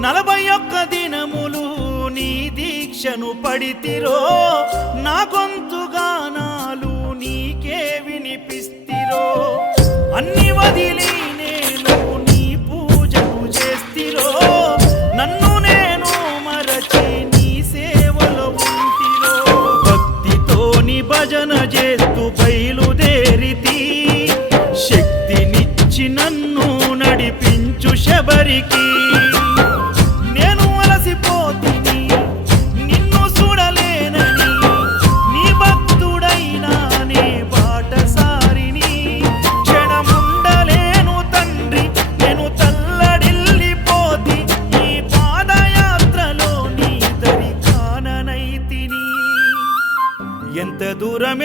41 దినములు నీ దీక్షను పడితిరో నా గొంతు గానాలు నీకే వినిపిస్తిరో అన్ని వదిలి నేను నీ పూజను చేస్తిరో నన్ను నేను మరచి నీ సేవలో ఉంటిరో భక్తితో నీ భజన చేస్తూ బయలుదేరితి శక్తినిచ్చి నన్ను నడిపించు శబరికి నేను అలసిపోతిని నిన్ను చూడలేనని నీ భక్తుడైనా నే బాటసారిని క్షణముండలేను తండ్రి నేను తల్లడిల్లిపోతి ఈ పాదయాత్రలో నీ దరి కాననైతిని ఎంత దూరం